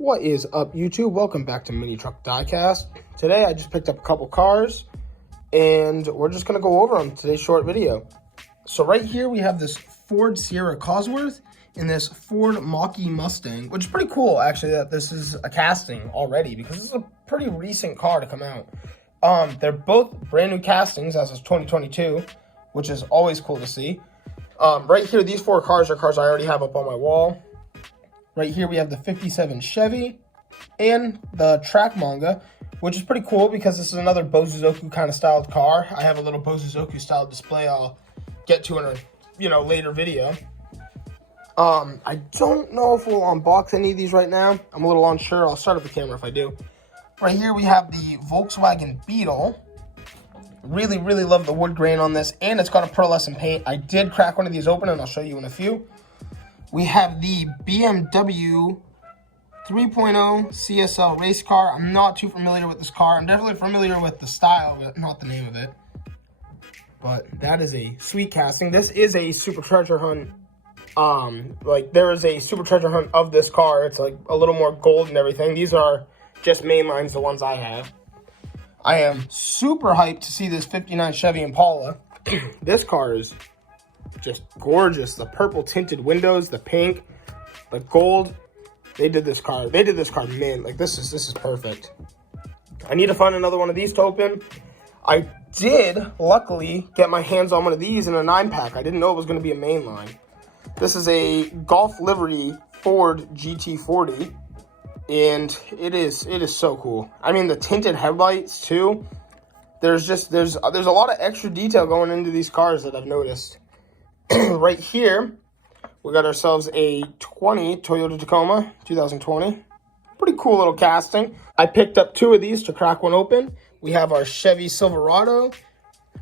What is up, YouTube? Welcome back to Mini Truck Diecast. Today I just picked up a couple cars and we're just going to go over them in today's short video. So right here we have this Ford Sierra Cosworth and this Ford Mach-E Mustang, which is pretty cool actually that this is a casting already because this is a pretty recent car to come out. They're both brand new castings as of 2022, which is always cool to see. Right here, these four cars are cars I already have up on my wall. Right here we have the 57 Chevy and the Track Manga, which is pretty cool because this is another Bozuzoku kind of styled car. I have a little Bozuzoku style display I'll get to in a later video. I don't know if we'll unbox any of these right now. I'm a little unsure. I'll start up the camera if I do. Right here we have the Volkswagen Beetle. Really love the wood grain on this, and it's got a pearlescent paint. I did crack one of these open and I'll show you in a few. We have the BMW 3.0 CSL race car. I'm not too familiar with this car. I'm definitely familiar with the style, but not the name of it. But that is a sweet casting. This is a super treasure hunt. There is a super treasure hunt of this car. It's like a little more gold and everything. These are just mainlines, the ones I have. I am super hyped to see this 59 Chevy Impala. This car is just gorgeous. The purple tinted windows, the pink, the gold. They did this car mint. Like this is perfect. I need to find another one of these to open. I did luckily get my hands on one of these in a 9-pack. I didn't know it was going to be a mainline. This is a Golf livery Ford GT40, and it is so cool. I mean, the tinted headlights too. There's a lot of extra detail going into these cars that I've noticed. Right here, we got ourselves a Toyota Tacoma 2020. Pretty cool little casting. I picked up two of these to crack one open. We have our Chevy Silverado.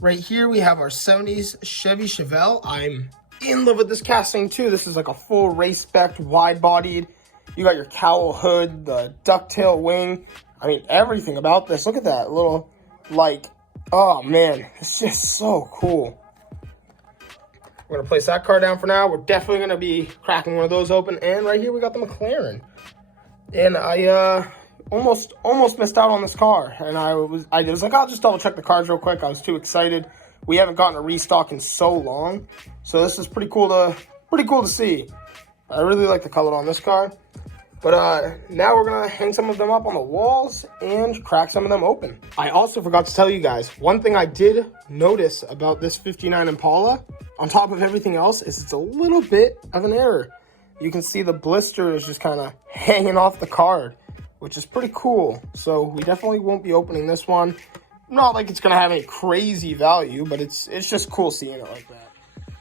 Right here, we have our 70s Chevy Chevelle. I'm in love with this casting too. This is like a full race spec, wide-bodied. You got your cowl hood, the ducktail wing. I mean, everything about this. Look at that little, oh man, it's just so cool. We're going to place that car down for now. We're definitely going to be cracking one of those open. And right here, we got the Mclaren. And I almost missed out on this car. And I was like, I'll just double check the cards real quick. I was too excited. We haven't gotten a restock in so long. So this is pretty cool to see. I really like the color on this car. But now we're going to hang some of them up on the walls and crack some of them open. I also forgot to tell you guys, one thing I did notice about this 59 Impala, on top of everything else, is it's a little bit of an error. You can see the blister is just kind of hanging off the card, which is pretty cool. So we definitely won't be opening this one. Not like it's going to have any crazy value, but it's just cool seeing it like that.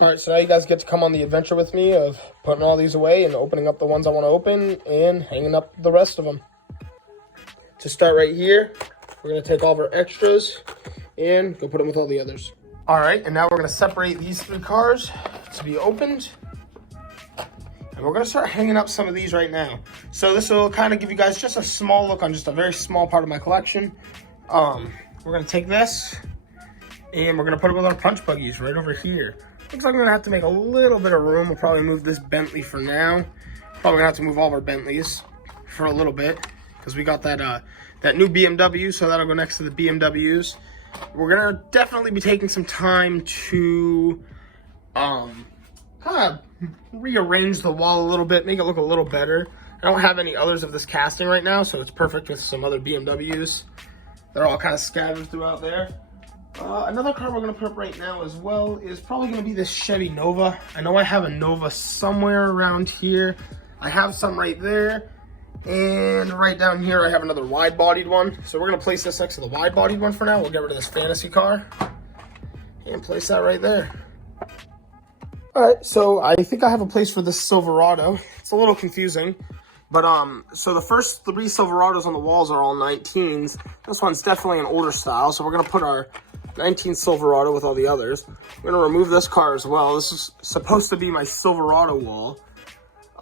Alright, so now you guys get to come on the adventure with me of putting all these away and opening up the ones I want to open and hanging up the rest of them. To start right here, we're going to take all of our extras and go put them with all the others. Alright, and now we're going to separate these three cars to be opened. And we're going to start hanging up some of these right now. So this will kind of give you guys just a small look on just a very small part of my collection. We're going to take this and we're going to put it with our punch buggies right over here. Looks like I'm going to have to make a little bit of room. We'll probably move this Bentley for now. Probably going to have to move all of our Bentleys for a little bit because we got that new BMW, so that'll go next to the BMWs. We're going to definitely be taking some time to kind of rearrange the wall a little bit, make it look a little better. I don't have any others of this casting right now, so it's perfect with some other BMWs. They're all kind of scattered throughout there. Another car we're going to put up right now as well is probably going to be this Chevy Nova. I know I have a Nova somewhere around here. I have some right there. And right down here I have another wide-bodied one. So we're going to place this next to the wide-bodied one for now. We'll get rid of this fantasy car. And place that right there. Alright, so I think I have a place for this Silverado. It's a little confusing. But, so the first three Silverados on the walls are all 19s. This one's definitely an older style. So we're going to put our 19 Silverado with all the others. We're going to remove this car as well. This is supposed to be my Silverado wall.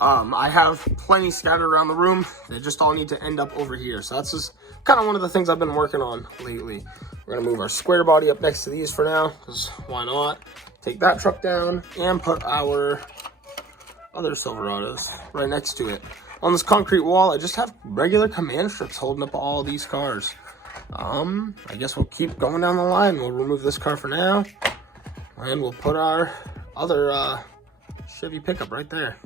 I have plenty scattered around the room. They just all need to end up over here. So that's just kind of one of the things I've been working on lately. We're going to move our square body up next to these for now, because why not? Take that truck down and put our other Silverados right next to it. on this concrete wall, I just have regular command strips holding up all these cars. I guess we'll keep going down the line. We'll remove this car for now, and we'll put our other Chevy pickup right there.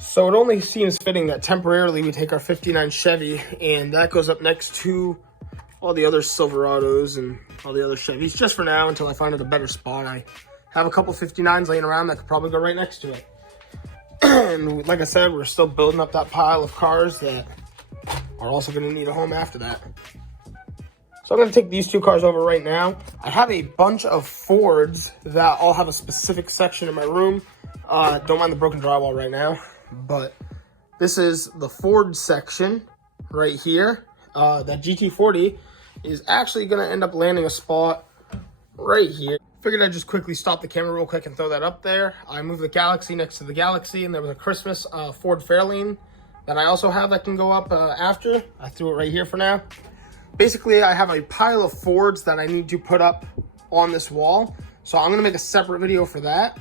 So it only seems fitting that temporarily we take our 59 Chevy, and that goes up next to all the other Silverados and all the other Chevys, just for now until I find a better spot. I have a couple 59s laying around that could probably go right next to it. And like I said, we're still building up that pile of cars that are also going to need a home after that. So I'm going to take these two cars over right now. I have a bunch of Fords that all have a specific section in my room. Don't mind the broken drywall right now, but this is the Ford section right here. That GT40 is actually going to end up landing a spot right here. Figured I'd just quickly stop the camera real quick and throw that up there. I moved the Galaxy next to the Galaxy, and there was a Christmas Ford Fairlane that I also have that can go up after. I threw it right here for now. Basically, I have a pile of Fords that I need to put up on this wall, so I'm gonna make a separate video for that.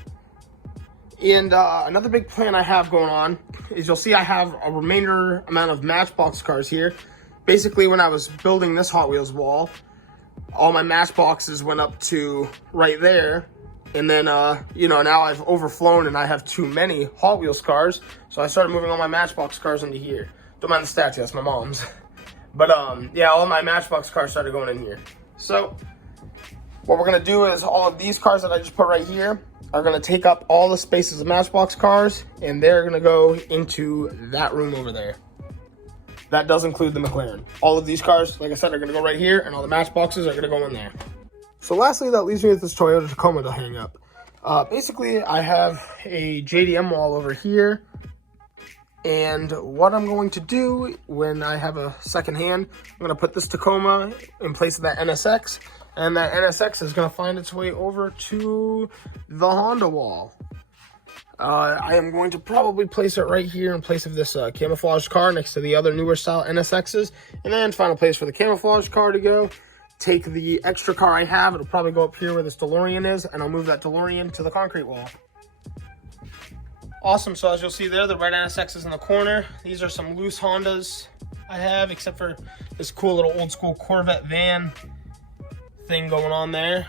And another big plan I have going on is you'll see I have a remainder amount of Matchbox cars here. Basically, when I was building this Hot Wheels wall, all my Matchboxes went up to right there. And then, you know, now I've overflown and I have too many Hot Wheels cars. So I started moving all my Matchbox cars into here. Don't mind the statue, that's my mom's. But, yeah, all my Matchbox cars started going in here. So what we're going to do is all of these cars that I just put right here are going to take up all the spaces of Matchbox cars. And they're going to go into that room over there. That does include the Mclaren. All of these cars, like I said, are going to go right here, and all the Matchboxes are going to go in there. So lastly, that leaves me with this Toyota Tacoma to hang up. Basically, I have a JDM wall over here, and what I'm going to do when I have a second hand, I'm going to put this Tacoma in place of that NSX, and that NSX is going to find its way over to the Honda wall. I am going to probably place it right here in place of this camouflage car next to the other newer style NSXs. And then find a place for the camouflage car to go. Take the extra car I have. It'll probably go up here where this DeLorean is. And I'll move that DeLorean to the concrete wall. Awesome. So as you'll see there, the red NSX is in the corner. These are some loose Hondas I have, except for this cool little old school Corvette van thing going on there.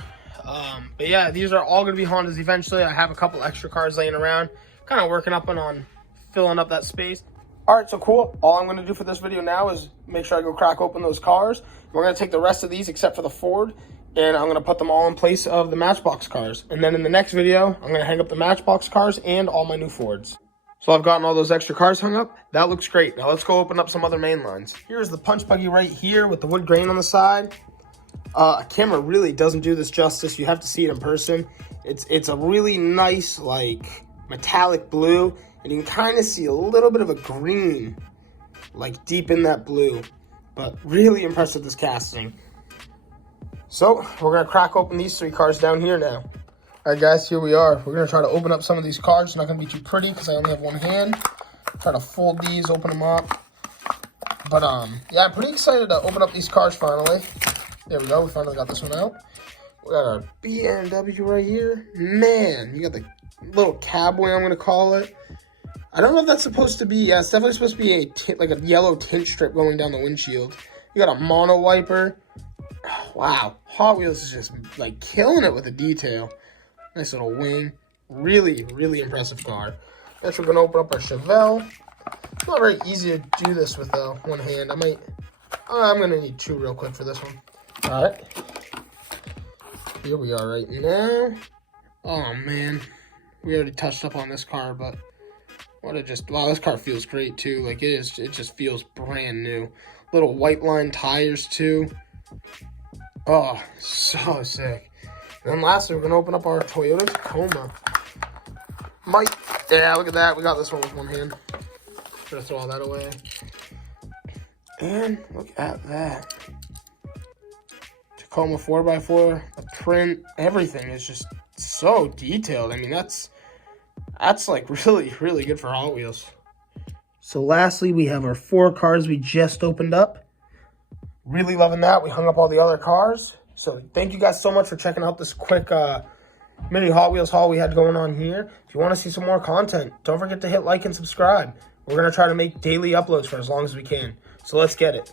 But yeah, these are all going to be Hondas eventually. I have a couple extra cars laying around, kind of working up on filling up that space. All right, so cool. All I'm going to do for this video now is make sure I go crack open those cars. We're going to take the rest of these except for the Ford, and I'm going to put them all in place of the Matchbox cars. And then in the next video, I'm going to hang up the Matchbox cars and all my new Fords. So I've gotten all those extra cars hung up. That looks great. Now let's go open up some other main lines. Here's the punch buggy right here with the wood grain on the side. A camera really doesn't do this justice. You have to see it in person. It's a really nice, like, metallic blue, and you can kind of see a little bit of a green, like, deep in that blue. But really impressed with this casting. So we're gonna crack open these three cars down here now. All right, guys, here we are. We're gonna try to open up some of these cars. It's not gonna be too pretty because I only have one hand. Try to fold these, open them up. But yeah, I'm pretty excited to open up these cars finally. There we go, we finally got this one out. We got our BMW right here. Man, you got the little cabway, I'm going to call it. I don't know if that's supposed to be, yeah, it's definitely supposed to be like a yellow tint strip going down the windshield. You got a mono wiper. Wow, Hot Wheels is just like killing it with the detail. Nice little wing. Really, really impressive car. Next we're going to open up our Chevelle. It's not very easy to do this with one hand. I'm going to need two real quick for this one. All right, here we are right now. Oh man, we already touched up on this car, but wow, this car feels great too. Like it just feels brand new. Little white line tires too. Oh, so sick. And then lastly, we're gonna open up our Toyota Tacoma. Yeah, look at that. We got this one with one hand. Gonna throw all that away. And look at that. Tacoma 4x4, the print, everything is just so detailed. I mean, that's like really, really good for Hot Wheels. So lastly, we have our 4 cars we just opened up. Really loving that. We hung up all the other cars. So thank you guys so much for checking out this quick mini Hot Wheels haul we had going on here. If you want to see some more content, don't forget to hit like and subscribe. We're going to try to make daily uploads for as long as we can. So let's get it.